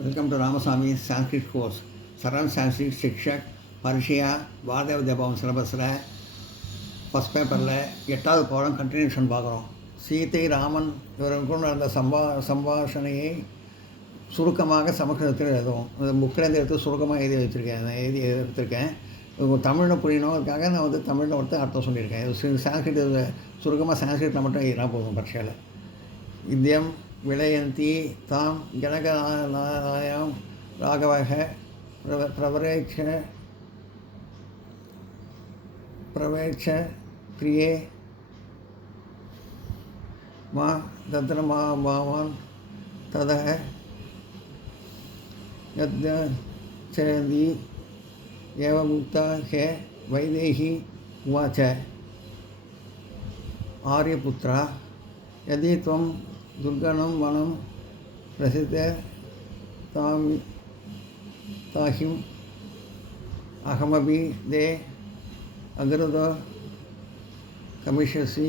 Welcome to Ramaswamy Sanskrit course. Saran Sanskrit Shikshak Parishya Vadev Debam சிலபஸில் first பேப்பரில் 8வது பாடம் கண்டினியூஷன் பார்க்குறோம். சீதை ராமன் இவருக்கும் நடந்த சம்பாஷணையை சுருக்கமாக சமஸ்கிருதத்தில் எழுதுவோம். இந்த புக்கிலேருந்து எடுத்து சுருக்கமாக எழுதி எடுத்திருக்கேன். தமிழில் புரியணும், அதுக்காக நான் வந்து தமிழில் ஒருத்தர் அர்த்தம் சொல்லியிருக்கேன். சான்ஸ்கிரிட் சுருக்கமாக சான்ஸ்கிரிட்டில் மட்டும் எழுதினா போதும் பரீட்சையில். இந்தியம் விளையந்தி தாம் ஜனகநாயம் ராகவக பிரவேட்ச பிரியே மா தத்ர மாவான் தத யத்யந்தி ஏவ முக்தா ஹே வைதேகி உவாச்ச ஆரியபுத்ரா யதி த்வம் துர்கணம் வனம் பிரசித்த தாஹிம் அகமபி தே அகிருத கமிஷசி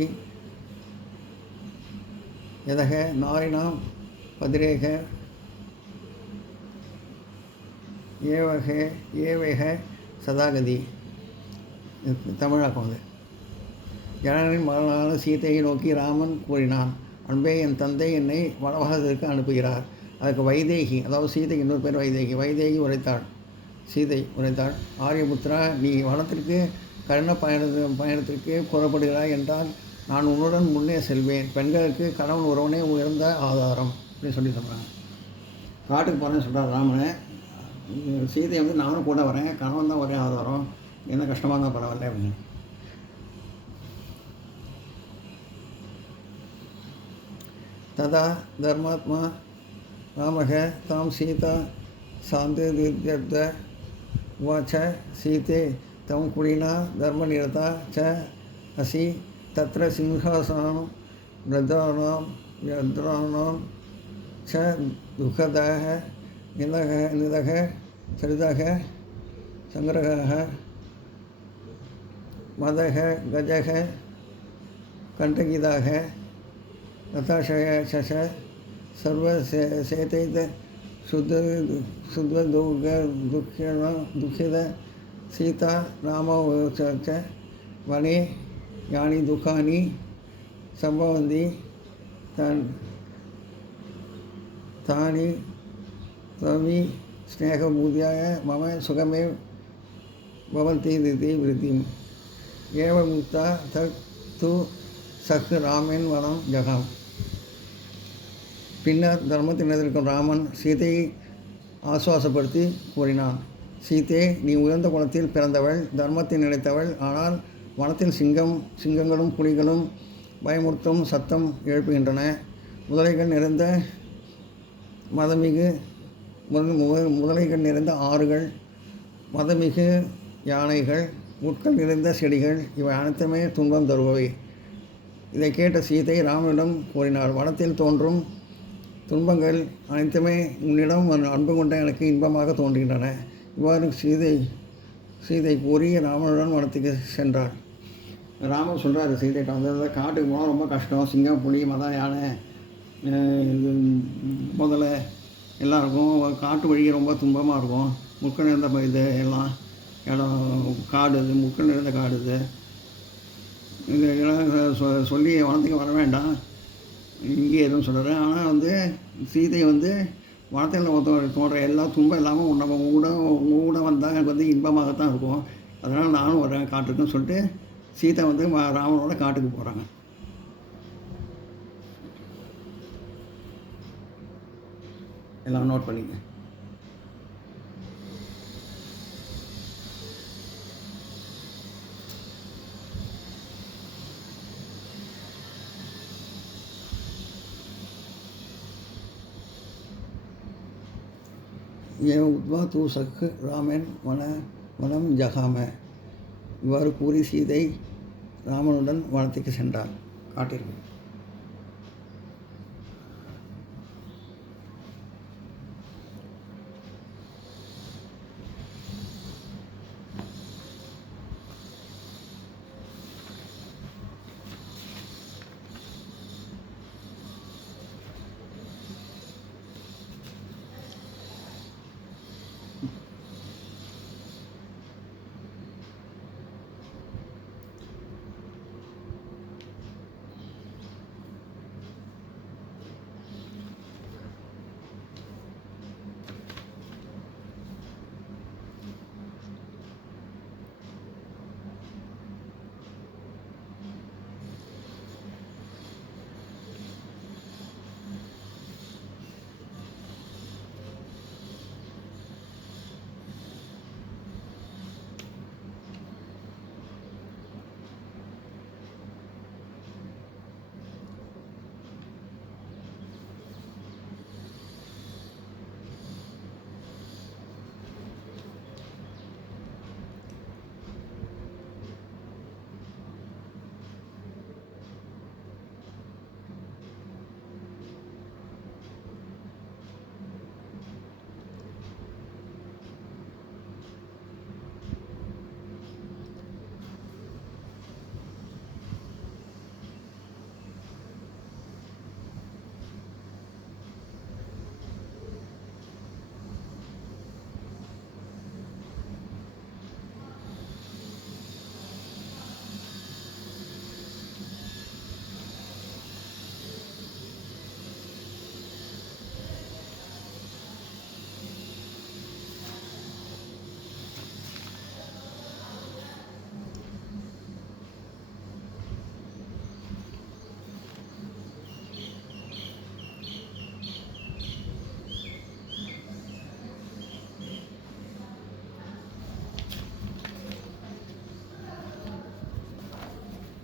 யதக நாரிணாம் பதிரேக ஏவேக சதாகதி. தமிழாக்கம் வந்து ஜனனின் மகனான சீதையை நோக்கி ராமன் கூறினான், அன்பே, என் தந்தை என்னை வனவாசத்திற்கு அனுப்புகிறார். அதுக்கு வைதேகி, அதாவது சீதைக்கு இன்னொரு பேர் வைதேகி உரைத்தாள். சீதை உரைத்தாள், ஆரியபுத்திரா, நீ வனத்திற்கு கருண பயணத்திற்கு புறப்படுகிறாய் என்றால் நான் உன்னுடன் முன்னே செல்வேன். பெண்களுக்கு கணவன் உறவனே உயர்ந்த ஆதாரம் அப்படின்னு சொல்கிறாங்க. காட்டுக்கு போகிறேன்னு சொல்கிறார் ராமனை. சீதை வந்து நானும் கூட வரேன், கணவன் தான் ஒரே ஆதாரம், என்ன கஷ்டமாக தான் பரவாயில்ல அப்படின்னு. ததா தர்மாத்மா ராமக தாம் சீதா சாந்தித்யர்த்த உவாச்ச சீதே தம் குடினா தர்மநிரதா ச அசி தத்ர சிம்ஹாசனம் யத்ராணாம் ச துக்கதாக நிதக சரிதக சங்கிரக மதக கஜக கண்டகிதாக நதாஷய சச சர்வ சேதைத சுத்த துக்கித சீதா ராம வனே யானி துக்கானி சம்பவந்தி தானி त्वमि स्नेहबुद्ध्याय मम सुखमे भवन्ति इति वृत्तिम् एवमुक्ता तु सख रामेन वनं जगाम. பின்னர் தர்மத்தின் எதிர்க்கும் ராமன் சீதையை ஆசுவாசப்படுத்தி கூறினான், சீதே, நீ உயர்ந்த குலத்தில் பிறந்தவள், தர்மத்தை நினைத்தவள். ஆனால் வனத்தில் சிங்கங்களும் புலிகளும் பயமுறுத்தும் சத்தம் எழுப்புகின்றன. முதலைகள் நிறைந்த முதலைகள் நிறைந்த ஆறுகள், மதமிகு யானைகள், முட்கள் நிறைந்த செடிகள், இவை அனைத்துமே துன்பம் தருபவை. இதை கேட்ட சீதை ராமனிடம் கூறினார், வனத்தில் தோன்றும் துன்பங்கள் அனைத்துமே உன்னிடம் அன்பு கொண்ட எனக்கு இன்பமாக தோன்றுகின்றன. இவ்வாறு சீதை கூறி ராமனுடன் வனத்துக்கு சென்றார். ராமன் சொல்கிறார் சீதைகிட்ட, வந்து காட்டுக்கு போனால் ரொம்ப கஷ்டம், சிங்கம், புலி, யானை, முதல்ல எல்லாம் இருக்கும். காட்டு வழி ரொம்ப துன்பமாக இருக்கும். முட்கள் நிறைந்த இது எல்லாம் இடம் காடு, இது முட்கள் நிறைந்த காடு. இது இதெல்லாம் சொல்லி வனத்துக்கு வர வேண்டாம், இங்கே எதுவும் சொல்கிறேன். ஆனால் வந்து சீதை வந்து வனத்தில் தோன்ற எல்லா துன்பம் இல்லாமல் உங்கள் கூட வந்தால் எனக்கு வந்து இன்பமாகத்தான் இருக்கும். அதனால் நானும் வரேன் காட்டுக்குன்னு சொல்லிட்டு சீதை வந்து ராமனோட காட்டுக்கு போகிறாங்க. எல்லாம் நோட் பண்ணிங்க. ஏ உத்வா தூ சக்கு ராமன் வனம் ஜகாம. இவ்வாறு கூறி சீதை ராமனுடன் வனத்துக்கு சென்றார், காட்டிற்கு.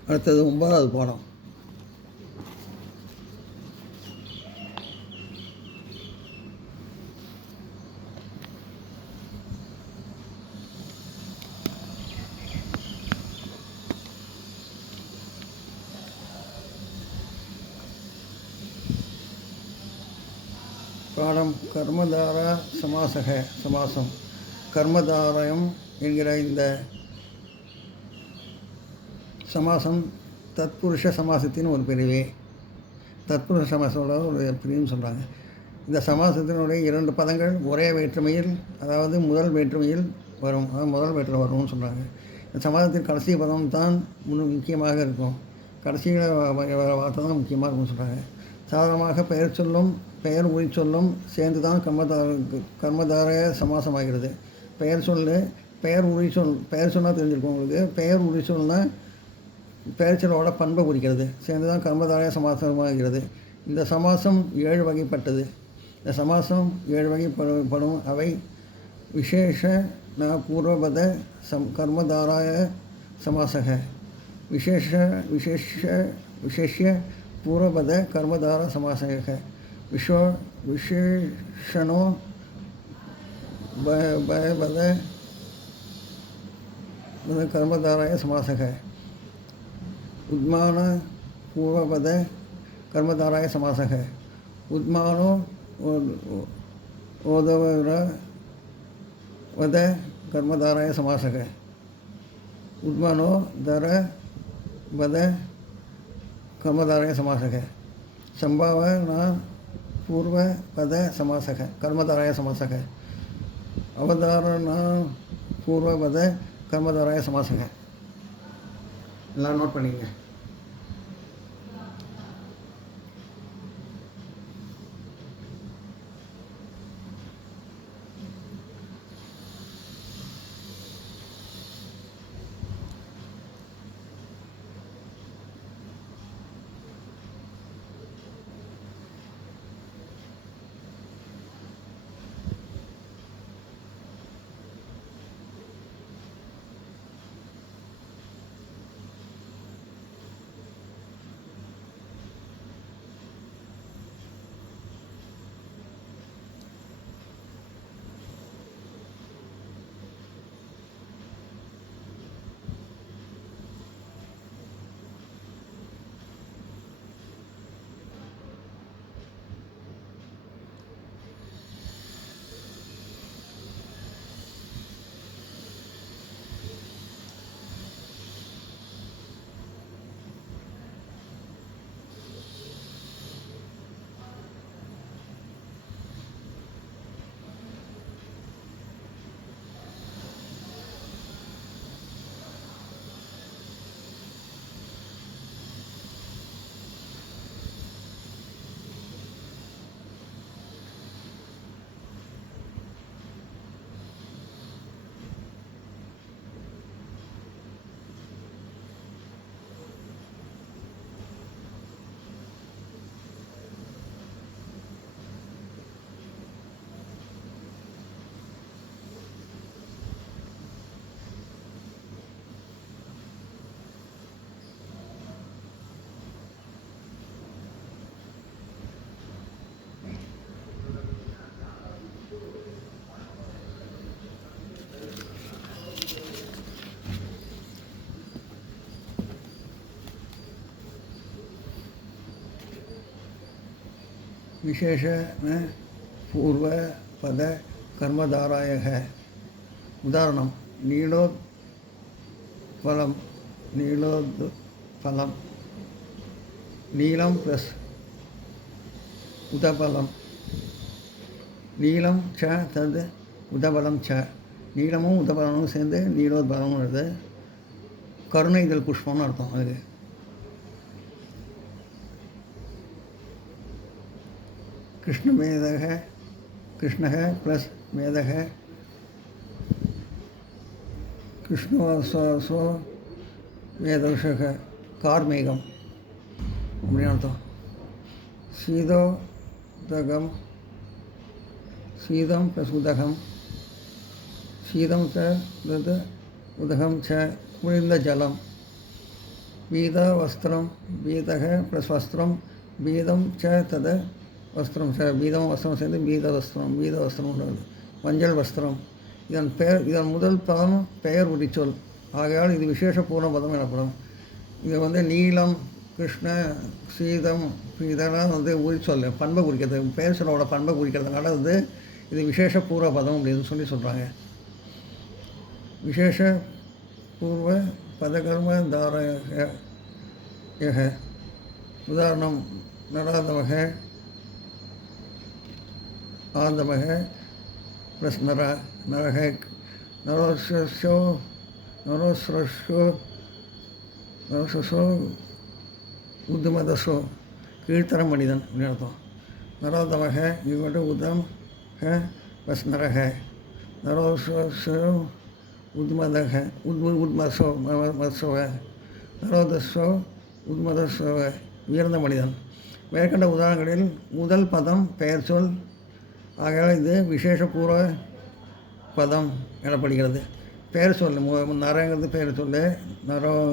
அடுத்தது 9வது பாடம். பாடம் கர்மதார சமாசம். கர்மதாரயம் என்கிற இந்த சமாசம் தத்புருஷ சமாசத்தின் ஒரு பிரிவே. தத்புருஷ சமாசத்தோட ஒரு பிரிவுன்னு சொல்கிறாங்க. இந்த சமாசத்தினுடைய 2 பதங்கள் ஒரே வேற்றுமையில், அதாவது முதல் வேற்றுமையில் வரும். அதாவது முதல் வேற்றுமை வரும்னு சொல்கிறாங்க. இந்த சமாசத்தின் கடைசி பதம் தான் முக்கியமாக இருக்கும். கடைசியில் வார்த்தை தான் முக்கியமாக இருக்கும்னு சொல்கிறாங்க. சாதாரணமாக பெயர் சொல்லும் பெயர் உரி சொல்லும் சேர்ந்து தான் கர்மதாரய சமாசமாகிறது. பெயர் சொன்னால் தெரிஞ்சிருக்கும் உங்களுக்கு. பெயர் உரி சொல்னால் பெயர் சொல்லோட பண்பை குறிக்கிறது. சேர்ந்து தான் கர்மதாரய சமாசமாகிறது. இந்த சமாசம் 7 வகைப்பட்டது. இந்த சமாசம் 7 வகைப்படும். அவை விசேஷ பூர்வபத கர்மதாராய சமாசக, விசேஷ்ய பூர்வபத கர்மதார சமாசக, விசேஷணோ பத கர்மதாராய சமாசக, உத்மான பூர்வபத கர்மதாராய சமாசக, உத்மானோ ஓதவத கர்மதாராய சமாசக, உத்மானோ தர வத கர்மதாராய சமாசக, சம்பாவனா பூர்வபத சமாசக கர்மதாராய சமாசக, அவதாரணா பூர்வபத கர்மதாராய சமாசக. எல்லாம் நோட் பண்ணிங்க. विशेष में पूर्व पद कर्मधाराय है. उदाहरण नीलोत्पलम, नीलोत्पलम, नीलम प्लस उदबलम, नीलम च तद उदबलम च, நீளமும் உதபலமும் சேர்ந்து நீலோத்பலமும் வருது. கருணை இதழ் புஷ்பம்னு அர்த்தம். அதுக்கு कृष्णमेधः, कृष्णः प्लस मेधः, कृष्णो मेधौषः कार्मेघम அப்படின்னு அர்த்தம். शीतोदकम, शीतम प्लस उदकम, शीतम च तत् उदकम च कुलिर्ந்த ஜலம், வீத வஸ்திரம் வீதக ப்ளஸ் வஸ்திரம் வீதம் ச தத வஸ்திரம் ச வீதம் வஸ்திரம் சேர்ந்து வீத வஸ்திரம் உள்ளது. மஞ்சள் வஸ்திரம் இதன் முதல் பதம் பெயர் உரிச்சொல் ஆகையால் இது விசேஷ பூர்ண பதம் எனப்படும். இது நீலம் கிருஷ்ண சீதம் இதெல்லாம் உரிச்சொல் பண்பை குறிக்கிறது, பெயர் சொல்லோட பண்பை குறிக்கிறதுனால இது விசேஷ பூர்வ பதம் அப்படின்னு சொல்கிறாங்க. விசேஷ பூர்வ பதகர்ம தாரக உதாரணம் நராதமக ஆந்தமக ப்ளஸ் நரக நரோஸ்ரோ உத்தமதசோ கீழ்த்தர மனிதன் அப்படின்னு அர்த்தம். நரோதமக இது உதம் ப்ளஸ் நரக நரோஸ்ரோ உத்மதக உத்மதசோவ நரோதசோ உத்மதசோவ உயர்ந்த மனிதன். மேற்கண்ட உதாரணங்களில் முதல் பதம் பெயர் சொல் ஆகையால் இது விசேஷ பூர்வ பதம் எனப்படுகிறது. பெயர் சொல் நரங்கிறது பெயர் சொல், நரம்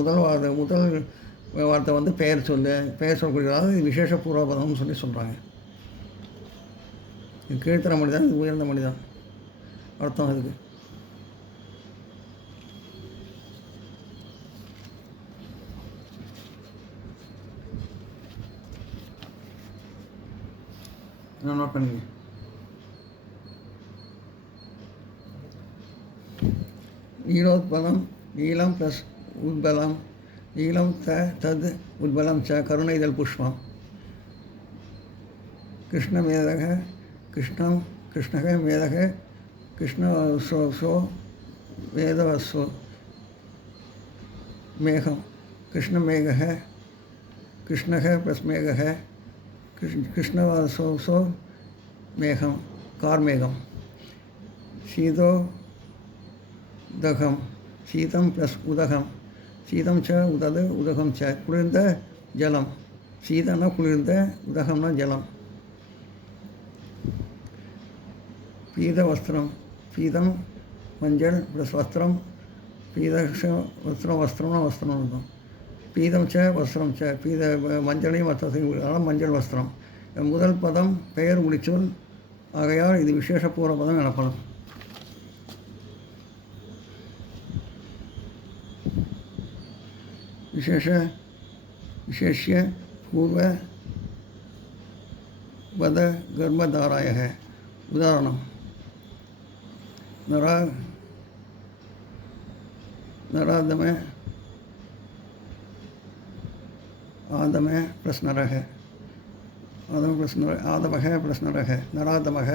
முதல் வார்த்தை பெயர் சொல் குறிக்கிறது. இது விசேஷ பூர்வ பதம்னு சொல்கிறாங்க. இது கீழ்த்தர மனிதன், இது உயர்ந்த மனிதன் அர்த்தம். அதுக்கு நோட் பண்ணுங்க. நீலோத்பலம் நீலம் ப்ளஸ் உத்பலம் நீலம் தத் உத்பலம் ச கருணைதல் புஷ்பம். கிருஷ்ணமேதக கிருஷ்ணம் கிருஷ்ணக மேதக கிருஷ்ணவசோ வேதவசோ மேகம் கிருஷ்ணமேக கிருஷ்ணக ப்ளஸ் மேக கிருஷ்ணவசோ மேகம் கார்மேகம். சீதோ உதகம் சீதம் ப்ளஸ் உதகம் சீதம் ச உதகம் ச குளிர்ந்த ஜலம். சீதம்னா குளிர்ந்த, உதகம்னா ஜலம். பீத வஸ்திரம் பீதம் மஞ்சள் ப்ளஸ் வஸ்திரம் பீதக்ஷ வஸ்திரம்னா வஸ்திரம் இருக்கும். பீதம் ச வஸ்திரம் ச பீத மஞ்சளையும் வஸ்திரத்தையும் மஞ்சள் வஸ்திரம். முதல் பதம் பெயர் உரிச்சொல் ஆகையால் இது விசேஷ பூர்வ பதம் எனப்படும். விசேஷ்ய பூர்வ பத கர்மதாராய உதாரணம் நராதம ஆதம ப்ளஸ் நரக ஆதமக ப்ளஸ் நரக நராதமக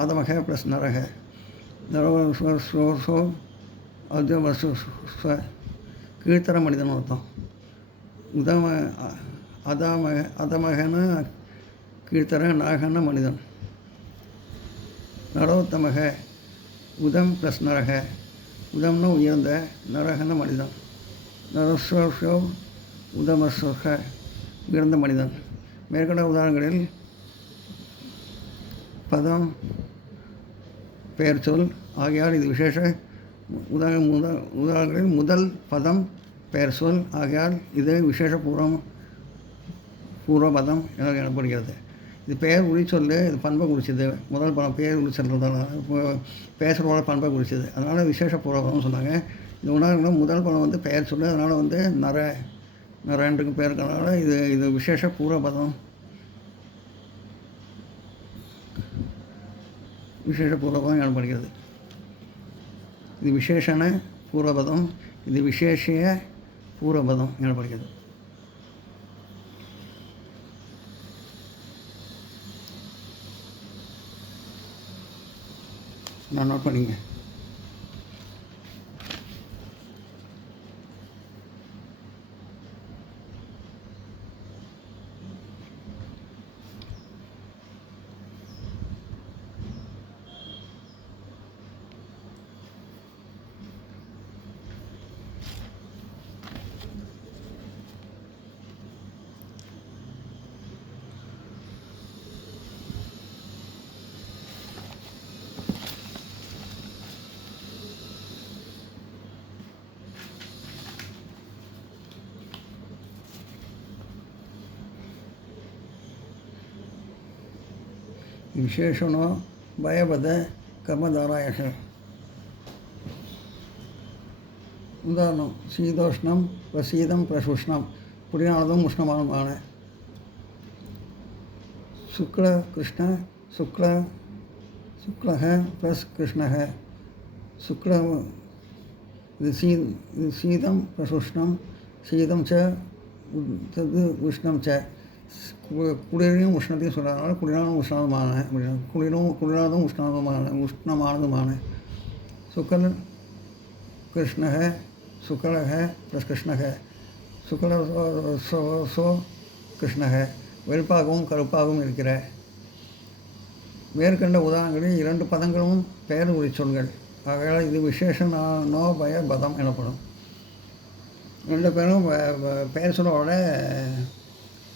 ஆதமக ப்ளஸ் நரக நரவசோ அஜவசோ கீழ்த்தர மனிதன் அர்த்தம். அதமகன கீழ்த்தர நாகன மனிதன். நரோத்தமக உதம் ப்ளஸ் நரக உதம்னா உயர்ந்த, நரகன மனிதன். நரசோ உதமசோக உயர்ந்த மனிதன். மேற்கண்ட உதாரணங்களில் பதம் பெயர் சொல் ஆகையால் இது விசேஷ உதாரணங்களில் முதல் பதம் பெயர் சொல் ஆகையால் இது விசேஷ பூர்வ பதம் எனப்படுகிறது. இது பெயர் உரிச்சொல், இது பண்பை குறிச்சது. முதல் பதம் பெயர் உரிச்சொல்றதால பேசுகிறோட பண்பை குறிச்சது, அதனால் விசேஷ பூர்வ பதம்னு சொன்னாங்க. இந்த உதாரணம் முதல் பதம் பெயர் சொல், அதனால் நரன்றுக்கு பேர் இருக்கிறதுனால இது விசேஷ பூர்வ பதம் எனப்படுகிறது. இது விசேஷண பூர்வபதம், இது விசேஷிய பூர்வபதம் எனப்படுகிறது. நான் நோட் பண்ணிங்க. विशेषणो भयपद कर्मधारायः उदाहरणं शीतोष्णं प्रशीतं प्रशुष्णं कुडिनादुम उष्णमानமான शुक्ल कृष्ण शुक्लः प्लस कृष्णः शुक्ल शीतं प्रशुष्णं शीतं च तद् उष्णं च குளிரையும் உஷ்ணத்தையும் சொல்கிறதுனால குளிரான உஷ்ணமான குளிராதும் உஷ்ணமானதுமான சுக்கல் கிருஷ்ணக சுக்கலக ப்ளஸ் கிருஷ்ணக சுக்கல சோ கிருஷ்ணக வெளுப்பாகவும் கருப்பாகவும் இருக்கிற மேற்கண்ட உதாரணங்களில் 2 பதங்களும் பெயர் உரிச்சொல்கள். ஆகையால் இது விசேஷ நோ பய பதம் எனப்படும். 2 பேரும் பெயர் சொல்லோட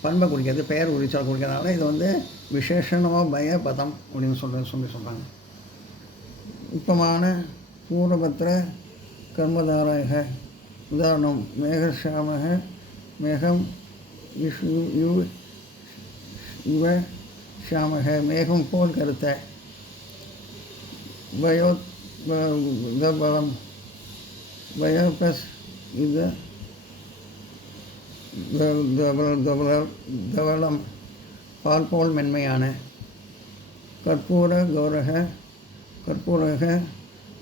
பண்பை குறிக்கிறது, பெயர் உரிச்சொல் குறிக்கிறதுனால இது வந்து விசேஷனோ பய பதம் அப்படின்னு சொல்கிறாங்க. உப்பமான பூர்வபத்திர கர்மதாராயக உதாரணம் மேகஷாமக மேகம் இவ ஷாமக மேகம் போல் கருத்த பலம் பயோ ப்ளஸ் இது தவளம் பால் போல் மென்மையான கற்பூர கௌரக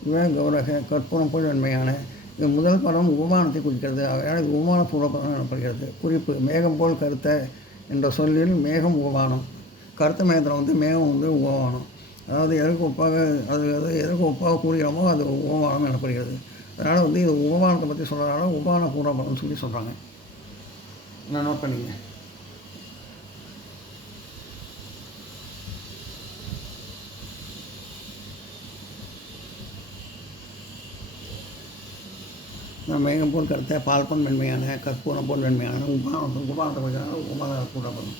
இவ கௌரக கற்பூரம் போல் மென்மையான. இது முதல் படம் உபமானத்தை குறிக்கிறது. அதனால் இது உபமான பூர்வபதம் எனப்படுகிறது. குறிப்பு மேகம் போல் கருத்த என்ற சொல்லில் மேகம் உபமானம். கருத்த மேகத்தில் வந்து மேகம் வந்து உபமானம். அதாவது எதற்கு ஒப்பாக கூறுகிறோமோ அது உபமானம் எனப்படுகிறது. அதனால் வந்து இது உபமானத்தை பற்றி சொல்கிறதுனால உபமான பூர்வபதம் சொல்லி சொல்கிறாங்க. நான் நோட் பண்ணிங்க. மேகம் போல் கருத்த பால் போல் மென்மையான கற்பூரம் போல் மென்மையான உபானத்தை குறிக்கிறாங்க. உபமான பூர்வபதம்.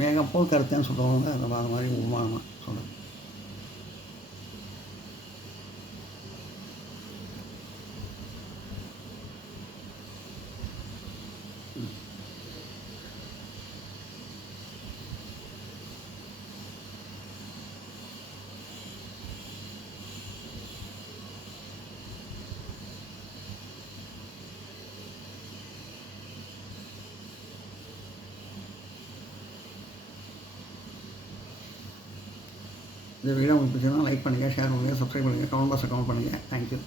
மேகம் போல் கருத்தேன்னு சொல்கிறவங்க அந்த மாதிரி உபமானமாக சொல்கிறேன். இந்த வீடியோ உங்களுக்கு பிடிச்சிருந்தா லைக் பண்ணுங்கள், ஷேர் பண்ணுங்கள், சப்ஸ்கிரைப் பண்ணுங்கள், கமெண்ட் பாக்ஸில் கமெண்ட் பண்ணுங்கள். தேங்க்யூ.